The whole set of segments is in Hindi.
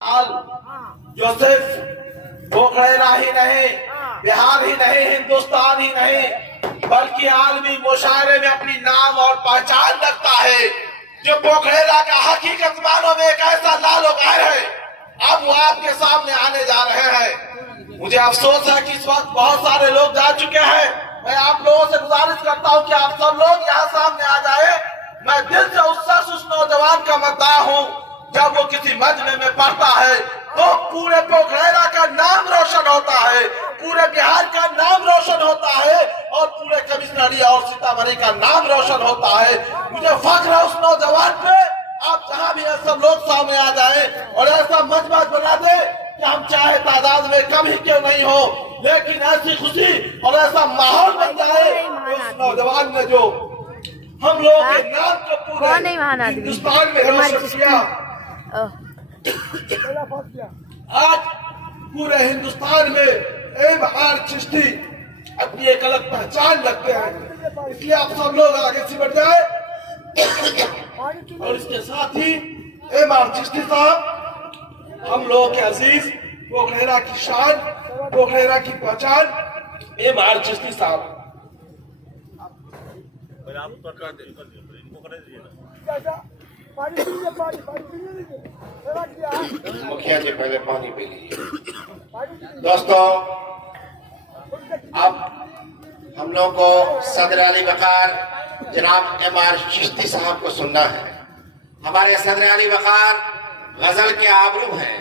जो सिर्फ पोखरेला ही नहीं, बिहार ही नहीं, हिंदुस्तान ही नहीं, बल्कि आलमी मुशायरे में अपनी नाम और पहचान रखता है। जो पोखरेला का हकीकत मानो में एक ऐसा लालो गाय है, अब वो आपके सामने आने जा रहे हैं। मुझे अफसोस है कि इस वक्त बहुत सारे लोग जा चुके हैं। मैं आप लोगों से गुजारिश करता हूं कि आप सब लोग यहाँ सामने आ जाए। मैं दिल से उस नौजवान का मद्दाह हूँ, जब वो किसी मजमे में पढ़ता है तो पूरे पोखरेला का नाम रोशन होता है, पूरे बिहार का नाम रोशन होता है और पूरे कमिश्नरी और सीतामढ़ी का नाम रोशन होता है। मुझे फख्र है उस नौजवान पे। आप जहाँ भी सब लोग सामने आ जाए और ऐसा मजमा बना दे कि हम चाहे तादाद में कम ही क्यों नहीं हो, लेकिन ऐसी खुशी और ऐसा माहौल बन जाए उस नौजवान ने जो हम लोग के नाम को पूरे हिंदुस्तान में रोशन किया। आज पूरे हिंदुस्तान में एबहार चिश्ती अपनी एक अलग पहचान रखते हैं, इसलिए आप सब लोग आगे सिमट जाए। और इसके साथ ही एबहार चिश्ती साहब हम लोगों के अजीज, पोखरेला की शान, पोखरेला की पहचान एबहार चिश्ती साहब। मुखिया जी पहले पानी पी लीजिए। दोस्तों, अब हम लोग को सदर अली वकार जनाब एमआर चिश्ती साहब को सुनना है। हमारे सदर अली वकार गजल के आबरू हैं,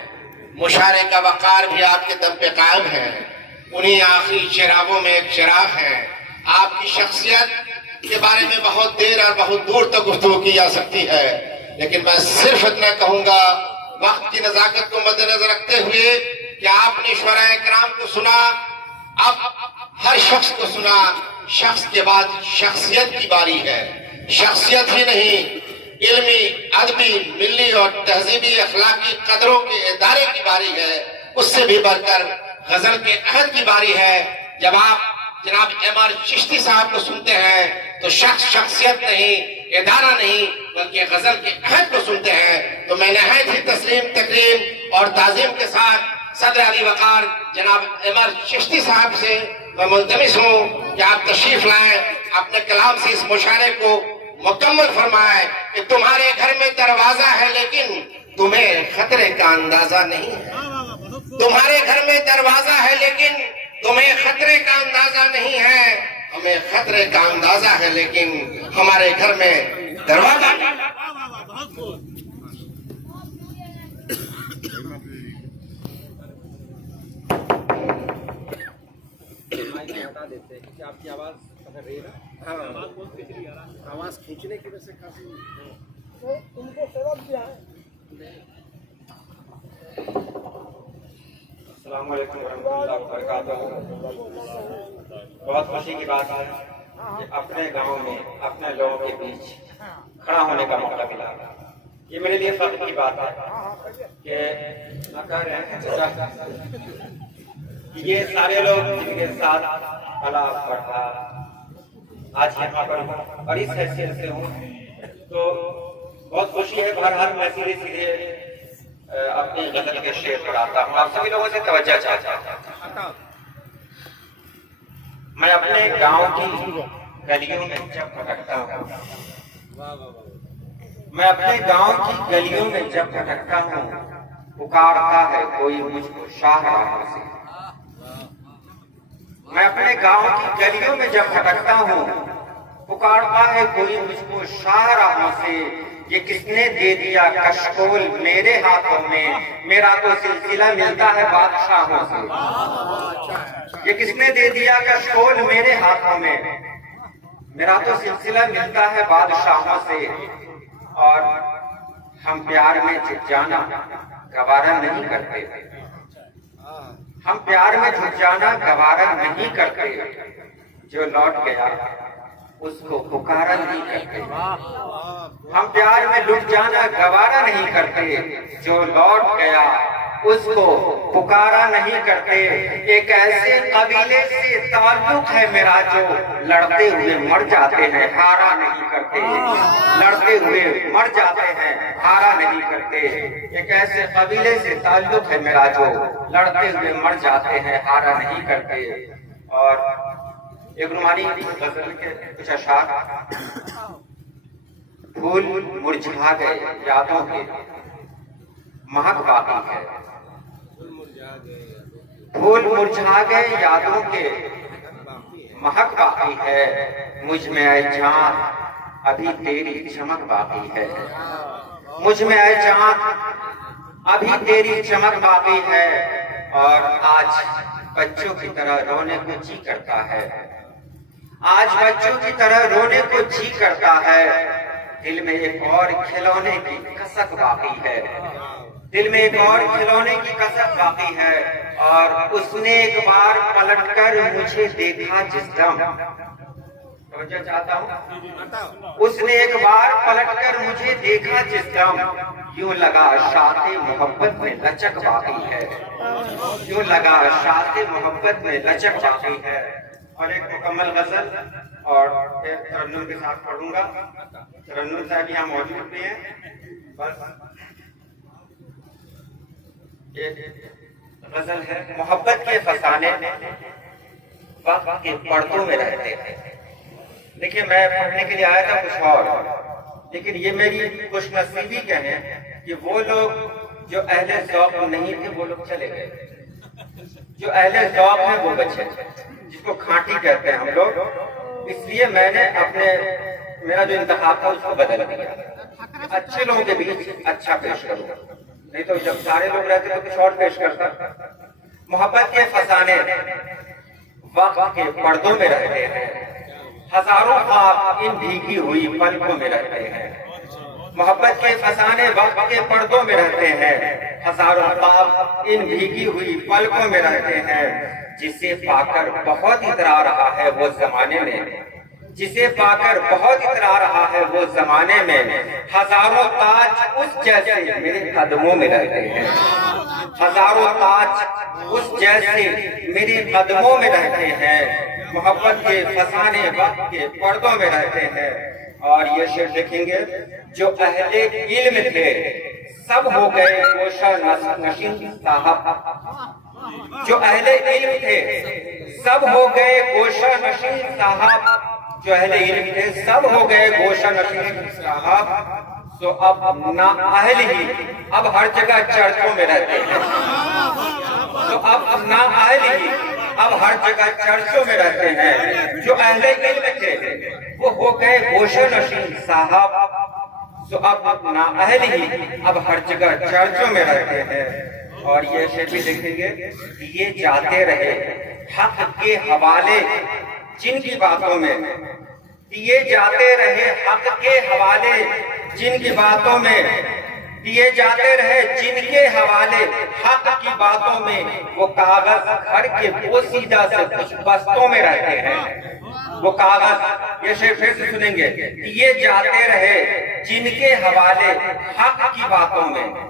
मुशारे का वकार भी आपके दम पे कायम है। उन्हीं आखिरी चिरागों में एक चिराग है। आपकी शख्सियत के बारे में बहुत देर और बहुत दूर तक गुफ्तगू की जा सकती है, लेकिन मैं सिर्फ इतना कहूंगा, वक्त की नजाकत को मद्देनजर रखते हुए कि आपने शुराए किराम को सुना, अब हर शख्स को सुना। शख्स के बाद शख्सियत की बारी है। शख्सियत ही नहीं, इल्मी, अदबी, मिली और तहजीबी अखलाकी कदरों के इदारे की बारी है। उससे भी बढ़कर गजल के अहद की बारी है। जब आप जनाब एमआर चिश्ती साहब को सुनते हैं तो शख्सियत नहीं, इदारा नहीं, बल्कि गजल के अहद को सुनते हैं। तो मैं नहायत ही तस्लीम, तकरीम और ताजीम के साथ सदर अली वकार जनाब एमआर चिश्ती साहब से मैं मुल्तमिस हूँ कि आप तशरीफ लाएं, अपने कलाम से इस मुशारे को मुकम्मल फरमाएं कि तुम्हारे घर में दरवाजा है लेकिन तुम्हें खतरे का अंदाजा नहीं है। तुम्हारे घर में दरवाजा है लेकिन तुम्हें खतरे का अंदाजा नहीं है। हमें खतरे का अंदाजा है लेकिन हमारे घर में दरवाजा नहीं। आपकी आवाज पकड़ रही है ना? आवाज खींचने की वजह से काफी उनको सबक दिया है। अस्सलाम वालेकुम रहमतुल्लाहि व बरकातहू। बहुत खुशी की बात है कि अपने गांव में अपने लोगों के बीच खड़ा होने का मौका मिला। ये मेरे लिए फख्र की बात है कि कह रहे हैं चाचा कि ये सारे लोग जिनके साथ पला बढ़ा आज यहाँ पर हूँ और इस हैसियत से हूँ, तो बहुत खुशी है। हर मैं सीधे सीधे अपनी गजल के शेर पढ़ाता हूँ। आप सभी लोगों से तवज्जो चाहता हूँ। मैं अपने गांव की गलियों में जब भटकता हूँ, मैं अपने गांव की गलियों में जब भटकता हूँ, पुकारता है कोई मुझको शाहराहों से। मैं अपने गांव की गलियों में जब भटकता हूँ, पुकारता है कोई मुझको शाहराहों से। ये किसने दे दिया कशकोल मेरे हाथों में, मेरा तो सिलसिला मिलता है बादशाहों से। ये किसने दे दिया कशकोल मेरे हाथों में, मेरा तो सिलसिला मिलता है बादशाहों से। और हम प्यार में झुक जाना गवारा नहीं करते, हम प्यार में झुक जाना गवारा नहीं करते। जो लौट गया उसको पुकारा नहीं करते। हम प्यार में लुट जाना गवारा नहीं करते। जो लौट गया उसको पुकारा नहीं करते। एक ऐसे कबीले से ताल्लुक है मेरा जो लड़ते हुए मर जाते हैं, हारा नहीं करते। लड़ते हुए मर जाते हैं, हारा नहीं करते। एक ऐसे कबीले से ताल्लुक है मेरा जो लड़ते हुए मर जाते हैं, हारा नहीं करते। और एक रुमानी गजल के कुछ अशार। फूल मुरझा गए यादों के महक बाकी है, फूल मुरझा गए यादों के महक बाकी है। मुझ में आए चाँद अभी तेरी चमक बाकी है, मुझ में आए चाँद अभी तेरी चमक बाकी है। और आज बच्चों की तरह रोने को जी करता है, आज बच्चों की तरह रोने को जी करता है। दिल में एक और खिलौने की कसक बाकी है, दिल में एक और खिलौने की कसक बाकी है। और उसने एक बार पलटकर मुझे देखा जिस दम, तो चाहता हूँ, उसने एक बार पलटकर मुझे देखा जिस दम, यूं लगा शाते मोहब्बत में लचक बाकी है, यूं लगा शाते मोहब्बत में लचक बाकी है। और एक मुकम्मल गजल और तरन्नुम के साथ पढ़ूंगा। तरन्नुम साहब यहाँ मौजूद भी हैं। बस एक गजल है। मोहब्बत के फसाने वक्त के पर्दों में रहते थे। देखिए, मैं पढ़ने के लिए आया था कुछ और, लेकिन ये मेरी खुशनसीबी कहें कि वो लोग जो अहले ज़ौक़ नहीं थे वो लोग चले गए, जो अहले ज़ौक़ हैं वो बचे, जिसको खांटी कहते हैं हम लोग। इसलिए मैंने मेरा जो इंतखाब था उसको बदल दिया। अच्छे लोगों के बीच अच्छा पेश करूंगा, नहीं तो जब सारे लोग रहते तो कुछ और पेश करता। मोहब्बत के फसाने वक्त के पर्दों में रहते हैं, हजारों ख्वाब इन भीगी हुई पलकों में रहते हैं। मोहब्बत के फसाने वक्त के पर्दों में रहते हैं, हजारों ख्वाब इन भीगी हुई पलकों में रहते हैं। जिसे पाकर बहुत इतरा रहा है वो जमाने में, जिसे पाकर बहुत इतरा रहा है वो जमाने में, हजारों ताज उस जैसे मेरे कदमों में रहते हैं, हजारों ताज उस जैसे मेरे कदमों में रहते हैं। मोहब्बत के फसाने वक्त के पर्दों में रहते हैं। और ये शेर देखेंगे, जो अहले इल्म थे सब हो गए गोशा नशीन साहब, जो अहले इल्म थे सब हो गए गोशा नशीन साहब, जो अहले इल्म थे सब हो गए गोशा नशीन साहब। तो अब ना अहल ही अब हर जगह चर्चों में रहते हैं, तो अब ना अहल ही अब हर जगह चर्चों में रहते हैं। जो अहले इल्म थे वो हो गए गोशा नशीन साहब, तो अब ना अहल ही अब हर जगह चर्चों में रहते हैं। और ये शेर भी देखेंगे, ये जाते रहे हक के हवाले जिनकी बातों में, दिए जाते रहे हक के हवाले जिनकी बातों में, दिए जाते रहे जिनके हवाले हक की बातों में, वो कागज घर के पोशीदा से कुछ बस्तों में रहते हैं। वो कागज, ये शेर फिर से सुनेंगे, दिए जाते रहे जिनके हवाले हक की बातों में,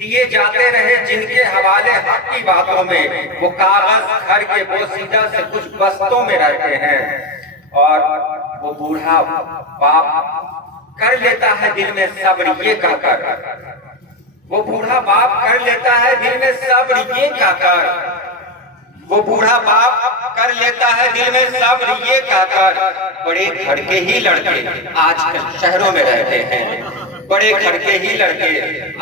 दिए जाते रहे जिनके हवाले हक की बातों में, वो कागज घर के पोशीदा से कुछ बस्तों में रहते हैं। और वो बूढ़ा बाप कर लेता है दिल में सब्र ये कहकर, वो बूढ़ा बाप कर लेता है दिल में सब्र ये कहकर, वो बूढ़ा बाप कर लेता है दिल में सब्र ये कहकर। बड़े घर के ही लड़के आजकल शहरों में रहते हैं, बड़े घर के ही लड़के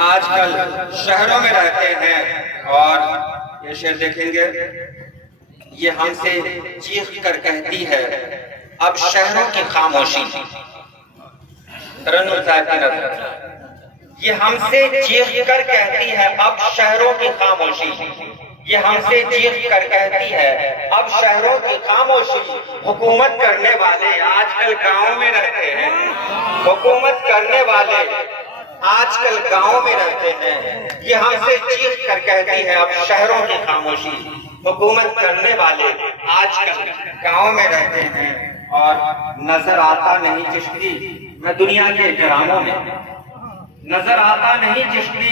आजकल शहरों में रहते हैं। और ये शेर देखेंगे, ये हमसे चीख कर कहती है अब शहरों की खामोशी, तरन्नुम साहब की नजर, ये हमसे चीख कर कहती है अब शहरों की खामोशी, ये हमसे चीख कर कहती है अब शहरों की खामोशी। हुकूमत करने वाले आजकल गाँव में रहते हैं, हुकूमत करने वाले आजकल गाँव में रहते हैं। ये हमसे चीख कर कहती है अब शहरों की खामोशी, हुकूमत करने वाले आजकल गाँव में रहते हैं। और नजर आता नहीं चिश्ती मैं दुनिया के ड्रामों में, नजर आता नहीं चिश्ती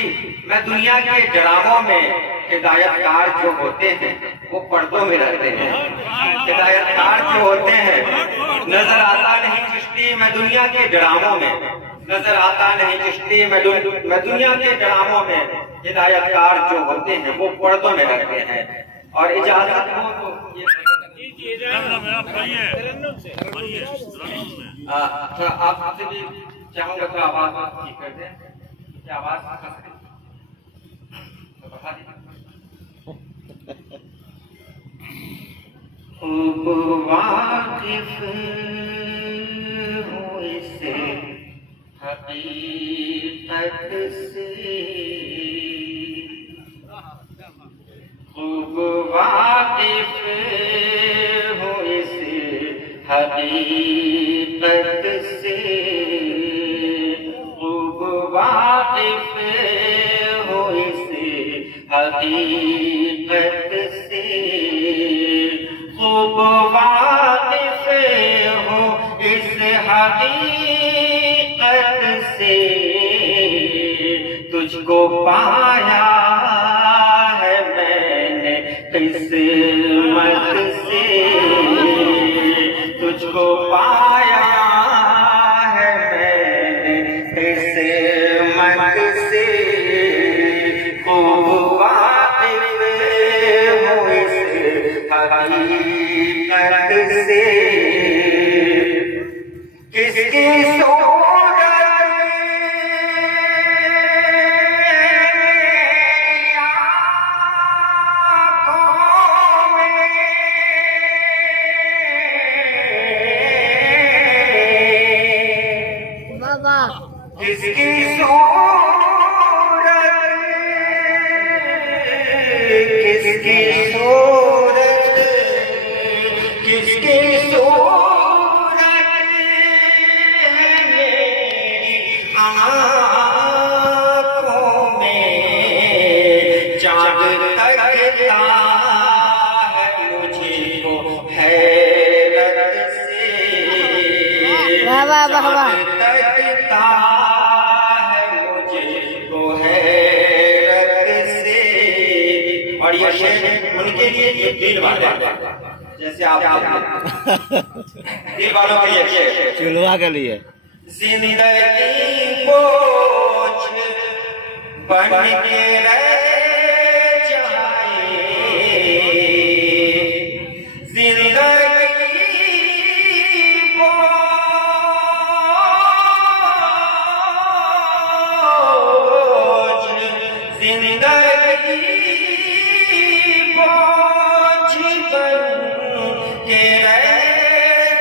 मैं दुनिया के ड्रामों में, हिदायतकार जो होते हैं वो पर्दों में रहते हैं। हिदायतकार जो होते हैं, नजर आता नहीं चिश्ती मैं दुनिया के ड्रामों में, नजर आता नहीं चिश्ती मैं दुनिया के ड्रामों में, हिदायतकार जो होते हैं वो पर्दों में रहते हैं। और इजाजत हो तो आपसे भी चाहूंगा तो आवाज ठीक कर दें, आवाज तो बता दीजिए। खूब वाकिफ हूँ इस हकीकत से, खूब वाकिफ हूँ इस हकीकत से, खूब वाकिफ हूँ इस हकीकत से, खूब वाकिफ हूँ इस हकीकत से, तुझको पाया है मैंने किस्मत से, तुझको पाया है मैंने किस्मत से, खूब वाकिफ हूँ इस हकीकत से। किसकी सूरत आँखों में, बाबा किसकी सूरत, किसकी सूरत, किसकी सूरत मेरी आँखों में, चाँद तकता है मुझे वो हैरत से, वाह वाह वाह वाह। तकता है मुझे वो हैरत से। और ये शेर उनके लिए ये दिल वाले, जैसे आप दिल वालों के लिए चुलवा के लिए जिंदगी बोझ बन के रह जाए, जिंदगी बोझ, जिंदगी बोझ बन के रह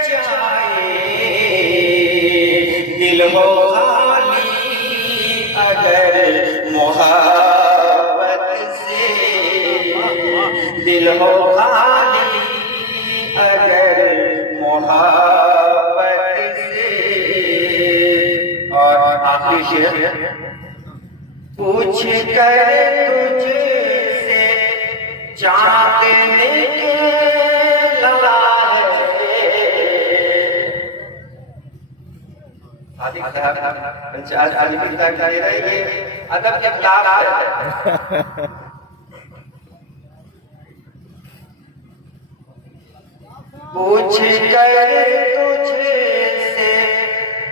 जाए, दिल हो खाली अगर मोहब्बत से, दिल हो खाली अगर मोहब्बत से। और आखिरी शेर, पूछ कर तुझसे चाँद निकला है, अदब के खिलाफ है। पूछ कर तुझसे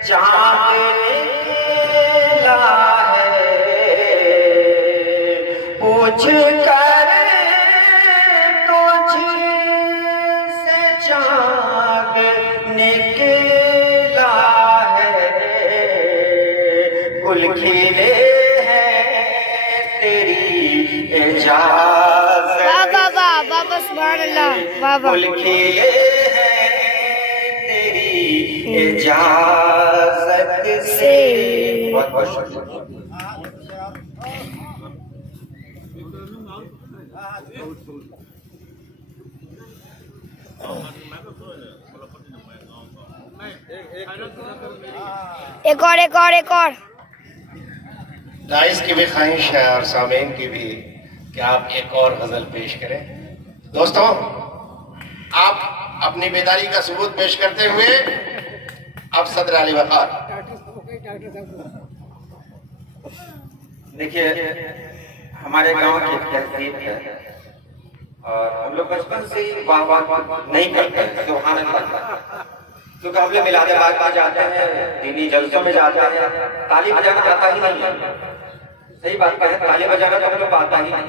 चाँद निकला है, पूछ कर तुझसे चाँद निकला है, गुल खिले हैं तेरी इजाज़त, बाबा बाबा सुभान अल्लाह बाबा। गुल खिले हैं तेरी इजाज़त से। बहुत बहुत शुक्रिया। एक और दाइस की भी ख्वाहिश है और सामीन की भी कि आप एक और गजल पेश करें। दोस्तों, आप अपनी बेदारी का सबूत पेश करते हुए अब सदर अली वकार। देखिए, हमारे गांव की एक तहसील है और हम लोग बचपन से ही वाह वाह नहीं करते हैं, सुभान अल्लाह। तो कभी मिलादे बात में जाते हैं, दीनी जलसों में जाते हैं, ताली बजाना आता ही नहीं है। सही बात है, ताली बजाना तो हम लोग आता ही नहीं,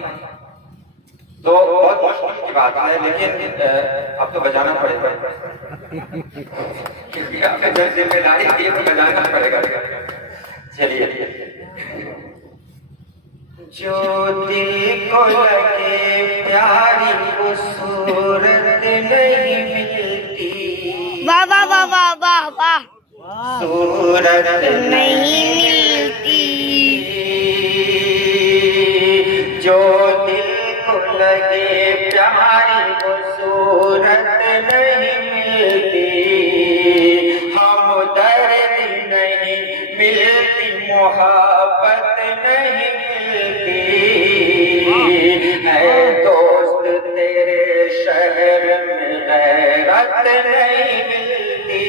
तो बहुत मुश्किल की बात है। लेकिन अब तो बजाना पड़ेगा क्योंकि आपने जो जिम्मेदारी दी है बजाना पड़ेगा। चलिए, जो दिल को लगे प्यारी वो सूरत नहीं मिलती, वाह वाह वाह वाह वाह वाह, सूरत नहीं मिलती। जो दिल को लगे प्यारी वो सूरत नहीं मिलती, हम दर्द नहीं मिलती, मोहब्बत नहीं मिलती। है दोस्त तेरे शहर में गैरत नहीं मिलती,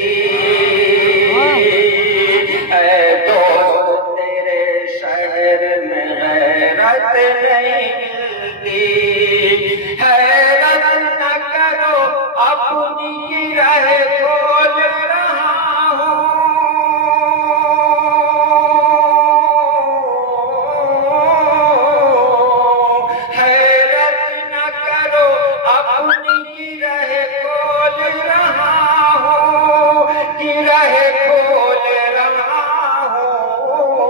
है दोस्त तेरे शहर में गैरत नहीं मिलती। हैरत न करो अपनी गिरह खोल रहा हूँ, हैरत न करो अपनी गिरह खोल रहा हूँ, गिरह खोल रहा हूँ।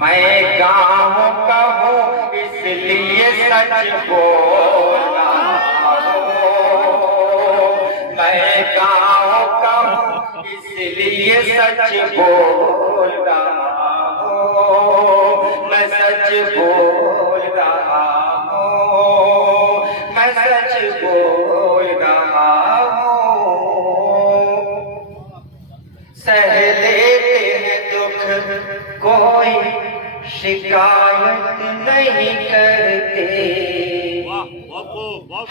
मैं गाँव का हूँ इसलिए सच बोल रहा हूँ, मैं गाँव का हूँ इसलिए सच बोल रहा हूँ, मैं सच बोल रहा हूँ, मैं सच बोल रहा हूँ। सह लेते हैं दुख कोई शिकायत नहीं करते,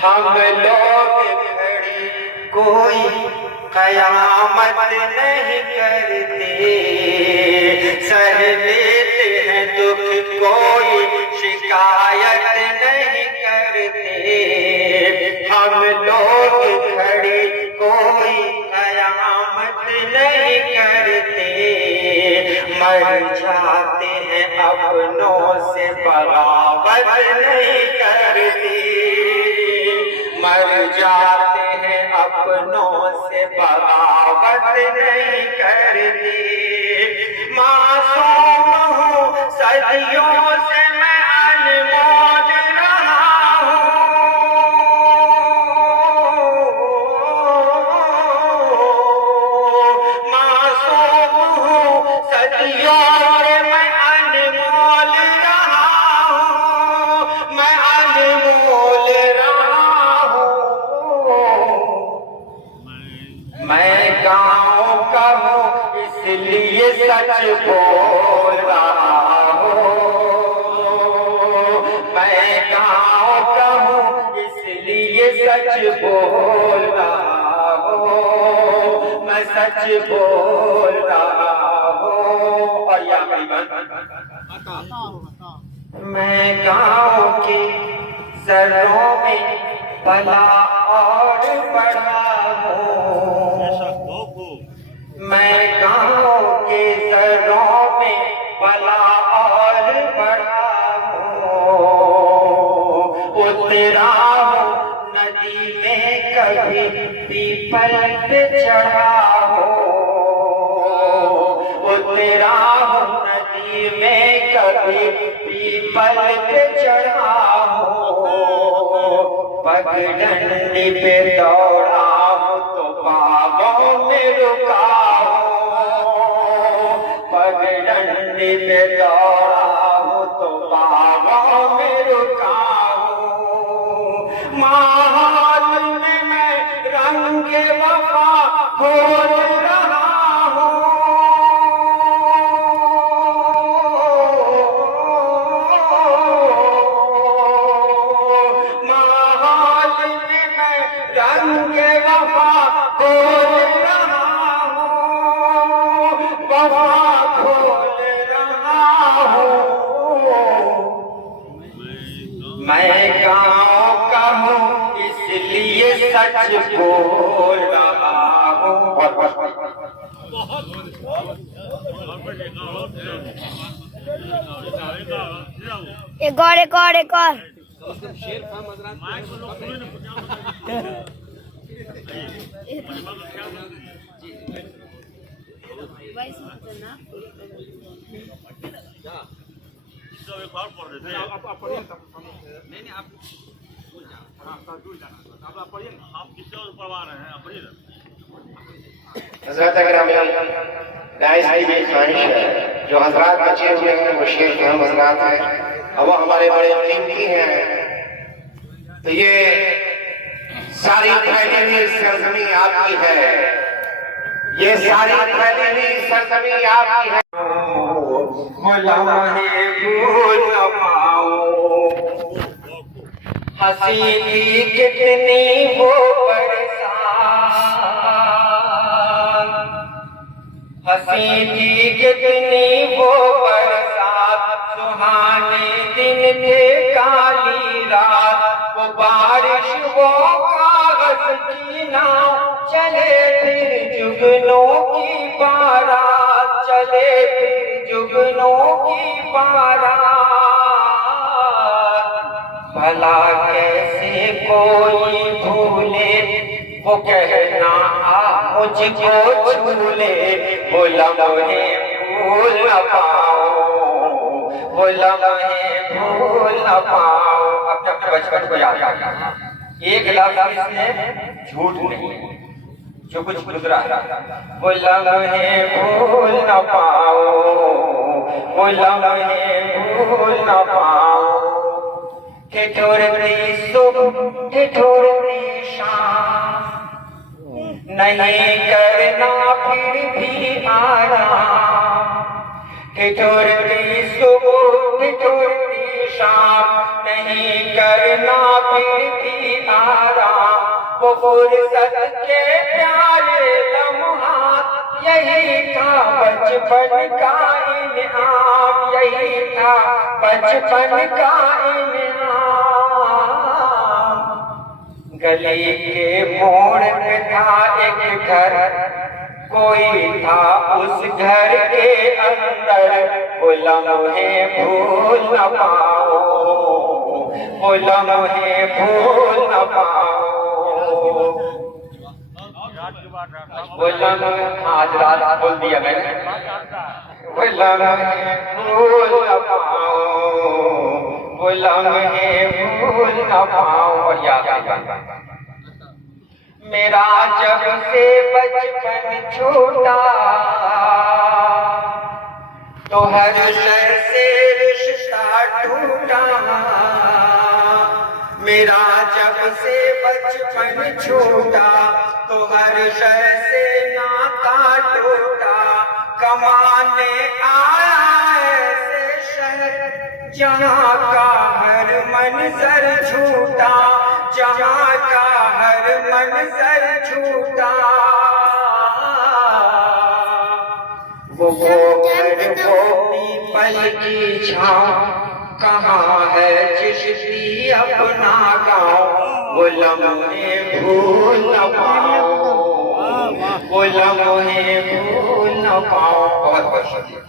हम लोग खड़े कोई कयामत नहीं करते। सह लेते हैं दुख कोई शिकायत नहीं करते, हम लोग खड़े कोई कयामत नहीं करते। मर जाते हैं अपनों से बगावत नहीं करते, मर जाते हैं अपनों से बगावत नहीं करते। मासूम हूँ सदियों से मैं अनमोल रहा हूँ, मासूम हूँ सदियों से मैं अनमोल रहा हूँ, मैं अनमोल रहा हूँ। मैं गाँव का हूँ इसलिए सच बोल रहा हूँ, मैं गाँव का हूँ इसलिए सच बोल रहा हूँ, मैं सच बोल रहा हूँ। और या मैं गाँव के सरों में पला और बढ़ा हूँ, मैं गाँव के सरों में पला और बढ़ा हूँ। उतरा हूँ नदी में कभी पीपल पे चढ़ा हूँ, उतरा हूँ नदी में कभी पीपल पे चढ़ा हूँ। पगडंडी पे दौड़ा हूँ तो बागों में रुका हूँ, पगडंडी पे दौड़ा हूँ तो बागों में रुका हूँ। माहौल में मैं रंगे वफा खोल रहा हूँ, माहौल में मैं रंगे वफा खोल रहा हूँ, वफा खोल रहा हूँ। मैं गाँव का हूँ इसलिए सच बोल रहा हूँ। एक और एक और एक और हज़रत अकरम दाइस की भी ख्वाहिश है, जो हजरात बचे हुए हैं वो शेर हम हजरात हैं और वो हमारे बड़े कीमती हैं। तो ये सारी फैली हुई सरजमी आपकी है, ये सारी फैली हुई सरजमी आपकी है। हंसी थी कितनी वो हंसी थी कितनी वो बरसात, सुहाने दिन थे काली रात, वो बारिश वो कागज की नाव, चले फिर जुगनों की बारात, चले फिर जुगनों की बारात। भला कैसे कोई भूले वो कहना आ मुझको छूले, वो लम्हे भूल न पाओ, वो लम्हे भूल न पाओ। अपने अपने बचपन को याद करना, एक लफ्ज़ इसमें झूठ नहीं, जो कुछ गुजरा वो लम्हे भूल न पाओ, वो लम्हे भूल न पाओ। ठिठुरती सुबह ठिठुरती शाम, नहीं करना फिर भी आराम। ठिठुरती सुबह ठिठुरती शाम, नहीं करना फिर भी आराम। वो फुर्सत के प्यारे लम्हात, यही था बचपन का इनाम, यही था बचपन का इनाम। गली के मोड़ पे था एक घर, कोई था उस घर के अंदर, वो लम्हे भूल न पाओ, वो लम्हे भूल न पाओ। वो लम्हे आज रात बोल दिया मैंने, वो लम्हे भूल न पाओ, वो लम्हे भूल न पाओ। और याद मेरा जब से बचपन छूटा, तो हर शहर से रिश्ता टूटा। मेरा जब से बचपन छूटा, तो हर शहर से नाता टूटा। कमाने आया ऐसे शहर, जहाँ का हर मंजर छूटा, जहाँ का हर मंजर छूटा। वो घर वो पीपल की छाँव, कहाँ है चिश्ती अपना गाँव। वो लम्हे भूल न पाओ, वो लम्हे भूल न पाओ। बहुत बहुत शुक्रिया।